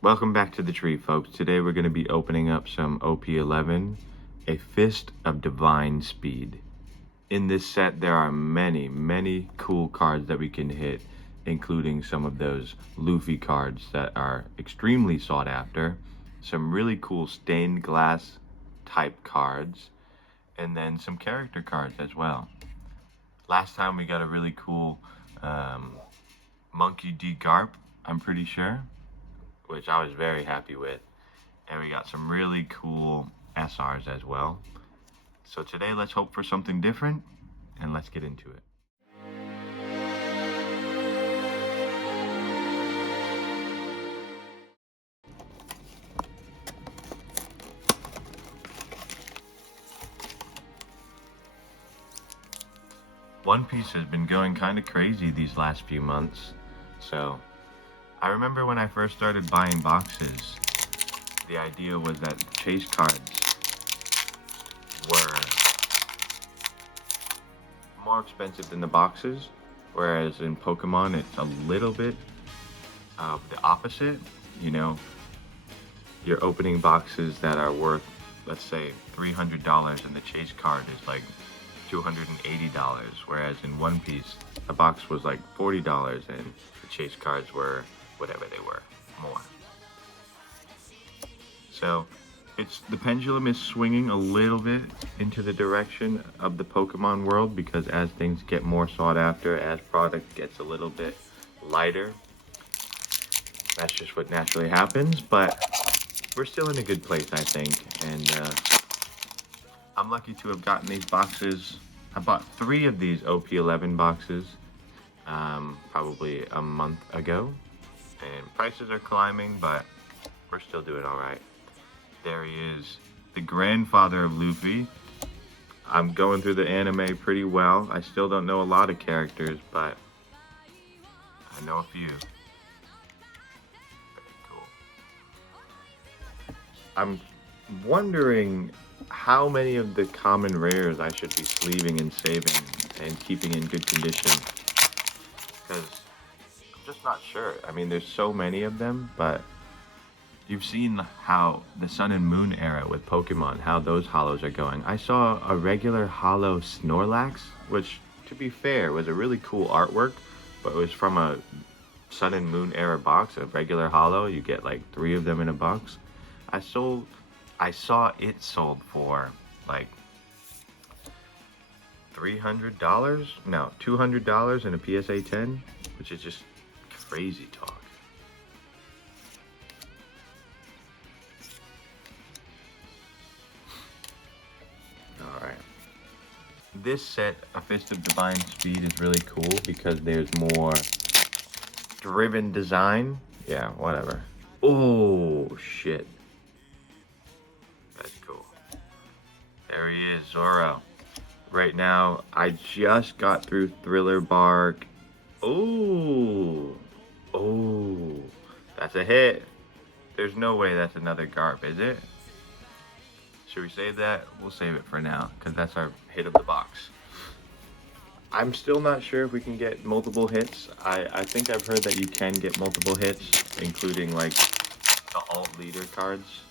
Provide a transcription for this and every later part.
Welcome back to the tree, folks. Today we're going to be opening up some OP11, a Fist of Divine Speed. In this set, there are many cool cards that we can hit, including some of those Luffy cards that are extremely sought after, some really cool stained glass type cards, and then some character cards as well. Last time we got a really cool Monkey D. Garp, I'm pretty sure, which I was very happy with. And we got some really cool SRs as well. So today, let's hope for something different, and let's get into it. One Piece has been going kind of crazy these last few months. So, I remember when I first started buying boxes, the idea was that chase cards were more expensive than the boxes, whereas in Pokemon it's a little bit of the opposite. You know, you're opening boxes that are worth, let's say, $300, and the chase card is like $280, whereas in One Piece, a box was like $40 and the chase cards were whatever they were, more. So it's the pendulum is swinging a little bit into the direction of the Pokemon world, because as things get more sought after, as product gets a little bit lighter, that's just what naturally happens. But we're still in a good place, I think, and I'm lucky to have gotten these boxes. I bought 3 of these OP11 boxes probably a month ago, and prices are climbing, but we're still doing all right. There he is, the grandfather of Luffy. I'm going through the anime pretty well. I still don't know a lot of characters, but I know a few. Very cool. I'm wondering how many of the common rares I should be sleeving and saving and keeping in good condition, because I'm just not sure. I mean, there's so many of them, but you've seen how the Sun and Moon era with Pokemon, how those holos are going. I saw a regular holo Snorlax, which, to be fair, was a really cool artwork, but it was from a Sun and Moon era box, a regular holo. You get like 3 of them in a box. I saw it sold for like $300? No, $200 in a PSA 10, which is just crazy talk. Alright. This set, A Fist of Divine Speed, is really cool because there's more driven design. Yeah, whatever. Oh, shit. That's cool. There he is, Zoro. Right now, I just got through Thriller Bark. Oh. Oh. That's a hit. There's no way that's another Garp, is it? Should we save that? We'll save it for now, because that's our hit of the box. I'm still not sure if we can get multiple hits. I think I've heard that you can get multiple hits, including like the alt leader cards,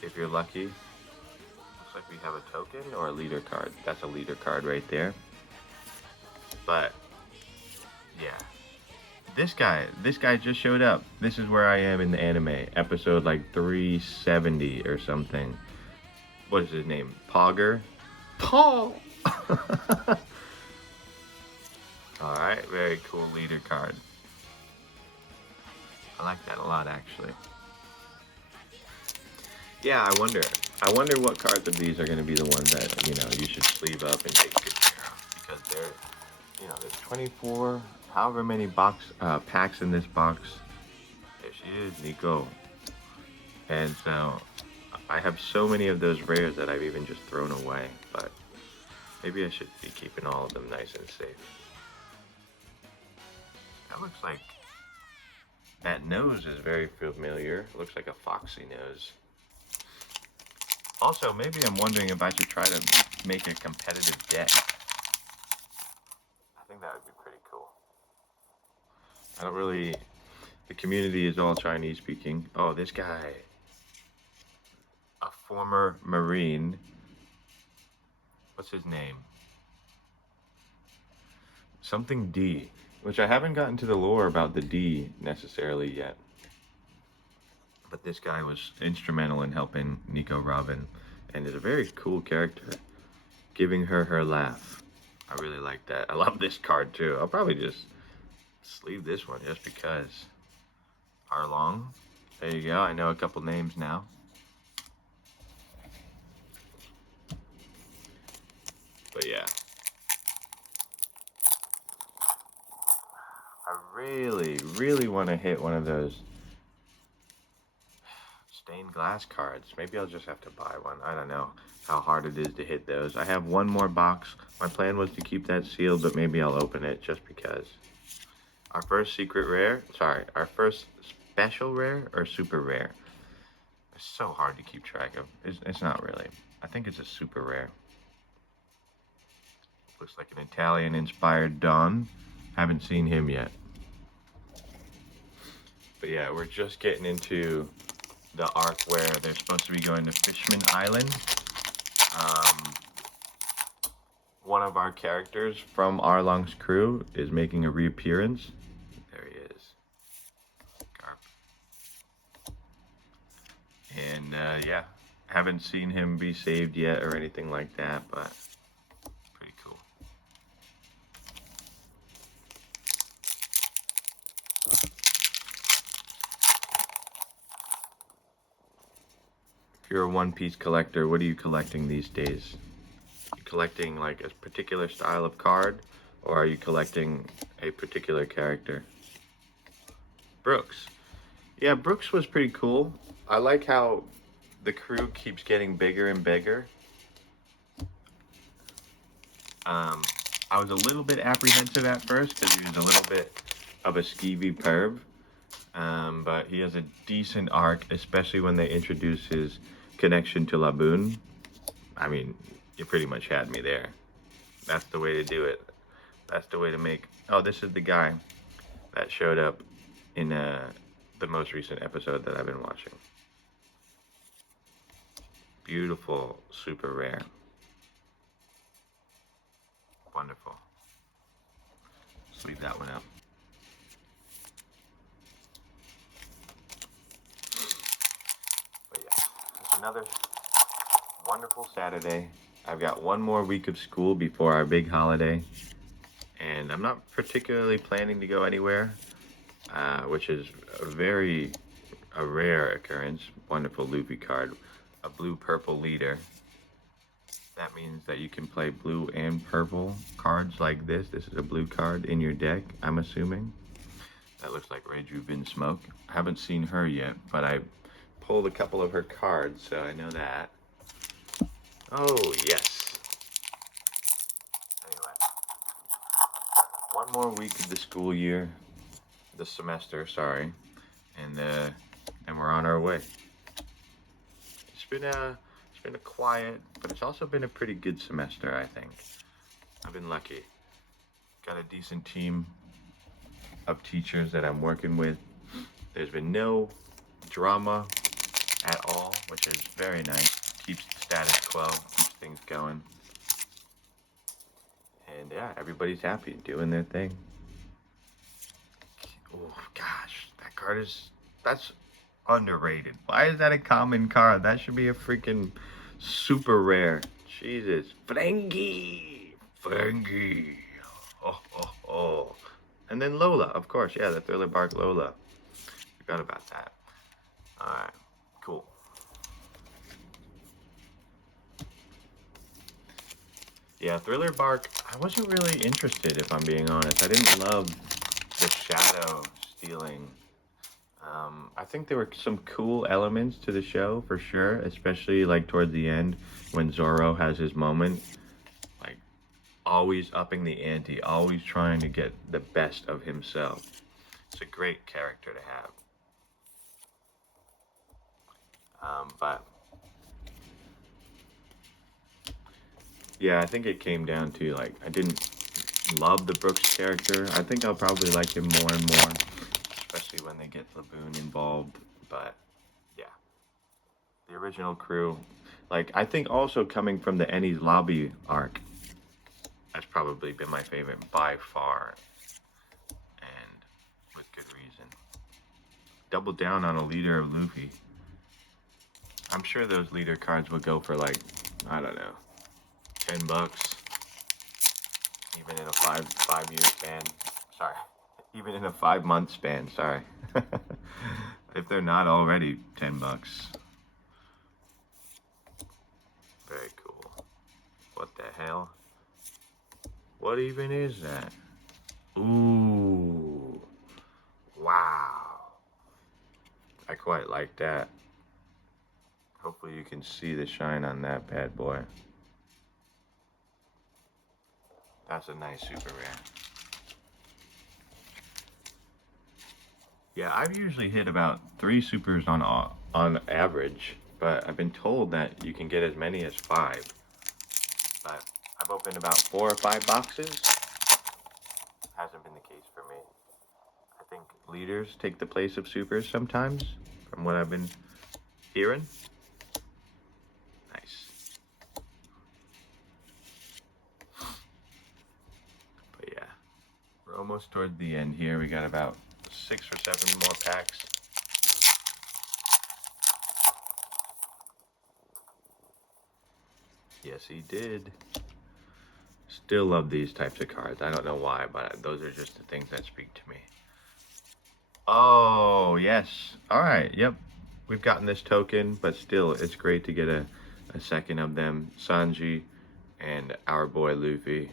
if you're lucky. Looks like we have a token or a leader card. That's a leader card right there. But yeah, this guy just showed up. This is where I am in the anime, episode like 370 or something. What is his name? Pogger? Paul! Alright, very cool leader card. I like that a lot, actually. Yeah, I wonder what cards of these are going to be the ones that, you should sleeve up and take good care of. Because there's 24, however many packs in this box. There she is, Nico. And so, I have so many of those rares that I've even just thrown away. But maybe I should be keeping all of them nice and safe. That looks like... that nose is very familiar. It looks like a foxy nose. Also, maybe I'm wondering if I should try to make a competitive deck. I think that would be pretty cool. I don't really The community is all Chinese speaking. Oh, this guy, a former Marine. What's his name? Something D, which I haven't gotten to the lore about the D necessarily yet. But this guy was instrumental in helping Nico Robin and is a very cool character, giving her her laugh. I really like that. I love this card too. I'll probably just sleeve this one just because. Arlong. There you go. I know a couple names now. But yeah. I really want to hit one of those stained glass cards. Maybe I'll just have to buy one. I don't know how hard it is to hit those. I have one more box. My plan was to keep that sealed, but maybe I'll open it just because. Our first secret rare, sorry, our first special rare or super rare. It's so hard to keep track of. It's not really. I think it's a super rare. Looks like an Italian-inspired Don. Haven't seen him yet. But yeah, we're just getting into the arc where they're supposed to be going to Fishman Island. One of our characters from Arlong's crew is making a reappearance. There he is. Garp. And yeah, haven't seen him be saved yet or anything like that, but pretty cool. If you're a One Piece collector, what are you collecting these days? Are you collecting like a particular style of card, or are you collecting a particular character? Brooks. Yeah, Brooks was pretty cool. I like how the crew keeps getting bigger and bigger. I was a little bit apprehensive at first because he was a little bit of a skeevy perv. But he has a decent arc, especially when they introduce his connection to Laboon. I mean, you pretty much had me there. That's the way to do it. That's the way to make... Oh, this is the guy that showed up in the most recent episode that I've been watching. Beautiful, super rare. Wonderful. Let's leave that one out. But yeah, it's another wonderful Saturday. I've got one more week of school before our big holiday, and I'm not particularly planning to go anywhere, which is a rare occurrence. Wonderful Luffy card, a blue-purple leader. That means that you can play blue and purple cards like this. This is a blue card in your deck, I'm assuming. That looks like Rejuven Smoke. I haven't seen her yet, but I pulled a couple of her cards, so I know that. Oh, yes. Anyway. One more week of the school year. The semester, sorry. And we're on our way. It's been a quiet, but it's also been a pretty good semester, I think. I've been lucky. Got a decent team of teachers that I'm working with. There's been no drama at all, which is very nice. Keeps the status quo, keeps things going. And yeah, everybody's happy, doing their thing. Oh gosh, that card that's underrated. Why is that a common card? That should be a freaking super rare. Jesus. Ferengi! Oh. And then Lola, of course. Yeah, the Thriller Bark Lola. Forgot about that. Alright, cool. Yeah, Thriller Bark, I wasn't really interested, if I'm being honest. I didn't love the shadow stealing. I think there were some cool elements to the show, for sure, especially like towards the end when Zoro has his moment. Like, always upping the ante, always trying to get the best of himself. It's a great character to have. But yeah, I think it came down to, like, I didn't love the Brooks character. I think I'll probably like him more and more, especially especially when they get Laboon involved. But yeah, the original crew, like I think also coming from the Enies Lobby arc, has probably been my favorite by far, and with good reason. Double down on a leader of Luffy. I'm sure those leader cards would go for like, I don't know, $10, even in a five-year span. Sorry, even in a 5-month span. Sorry, if they're not already $10. Very cool. What the hell? What even is that? Ooh, wow. I quite like that. Hopefully you can see the shine on that bad boy. That's a nice super rare. Yeah, I've usually hit about 3 supers on average, but I've been told that you can get as many as 5. But I've opened about 4 or 5 boxes. Hasn't been the case for me. I think leaders take the place of supers sometimes, from what I've been hearing. Nice. But yeah, we're almost toward the end here. We got about 6 or 7 more packs. Yes, he did. Still love these types of cards. I don't know why, but those are just the things that speak to me. Oh, yes. All right. Yep. We've gotten this token, but still, it's great to get a second of them. Sanji and our boy Luffy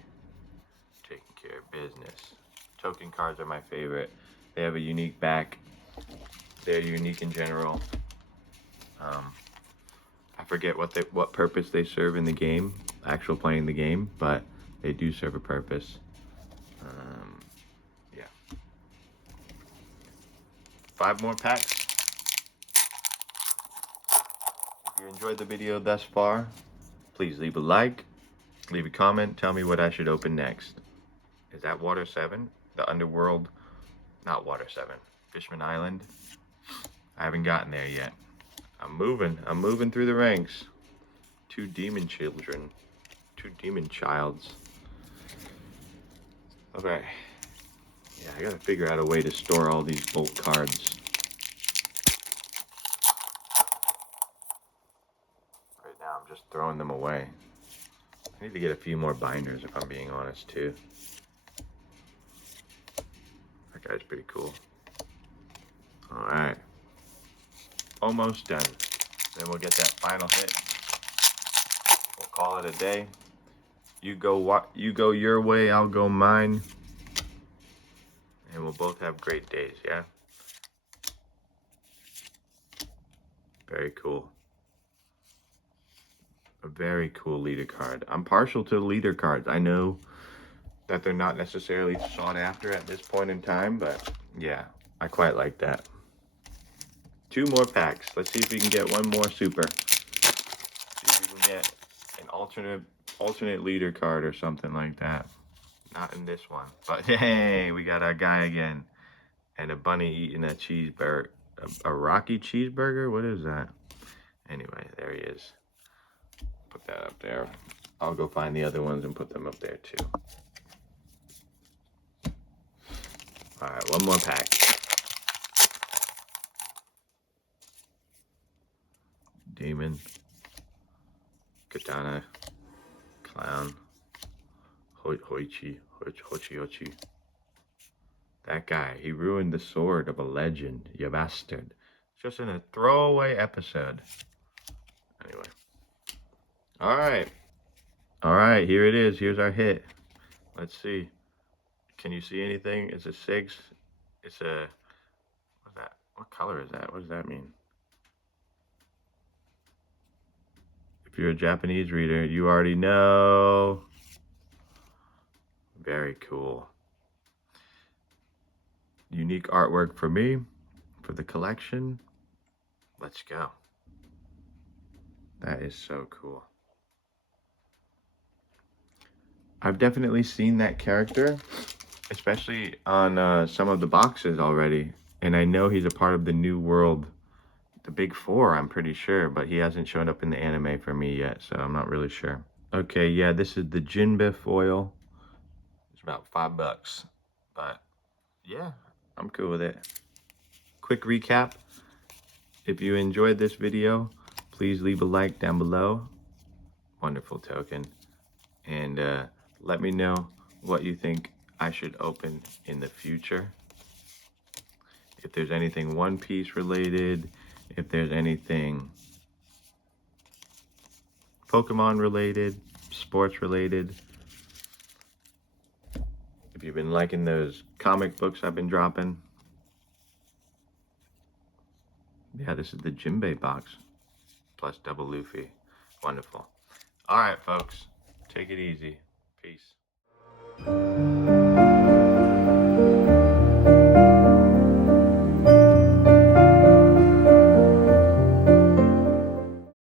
taking care of business. Token cards are my favorite. They have a unique back. They're unique in general. I forget what purpose they serve in the game, actual playing the game, but they do serve a purpose. Yeah. 5 more packs. If you enjoyed the video thus far, please leave a like, leave a comment, tell me what I should open next. Is that Water 7? The Underworld, not Water 7, Fishman Island? I haven't gotten there yet. I'm moving through the ranks. 2 demon children, 2 demon childs. Okay. Yeah, I gotta figure out a way to store all these bulk cards. Right now I'm just throwing them away. I need to get a few more binders if I'm being honest too. That guy's pretty cool. Alright. Almost done. Then we'll get that final hit. We'll call it a day. You go your way, I'll go mine. And we'll both have great days, yeah? Very cool. A very cool leader card. I'm partial to leader cards. I know that they're not necessarily sought after at this point in time, but yeah, I quite like that. 2 more packs. Let's see if we can get one more super. See if we can get an alternate leader card or something like that. Not in this one, but hey, we got our guy again. And a bunny eating a cheeseburger. A Rocky cheeseburger? What is that? Anyway, there he is. Put that up there. I'll go find the other ones and put them up there too. Alright, one more pack. Demon. Katana. Clown. Hoichi. Hochi. That guy, he ruined the sword of a legend, you bastard. Just in a throwaway episode. Anyway. Alright, here it is. Here's our hit. Let's see. Can you see anything? It's a 6. It's a... What's that? What color is that? What does that mean? If you're a Japanese reader, you already know. Very cool. Unique artwork for me, for the collection. Let's go. That is so cool. I've definitely seen that character, especially on some of the boxes already. And I know he's a part of the New World, the Big Four, I'm pretty sure, but he hasn't shown up in the anime for me yet, so I'm not really sure. Okay, yeah, this is the Jinbe foil. It's about $5, but yeah, I'm cool with it. Quick recap. If you enjoyed this video, please leave a like down below. Wonderful token. And let me know what you think I should open in the future. If there's anything One Piece related, if there's anything Pokemon related, sports related. If you've been liking those comic books I've been dropping. Yeah, this is the Jinbe box plus double Luffy. Wonderful. All right, folks, take it easy. Peace.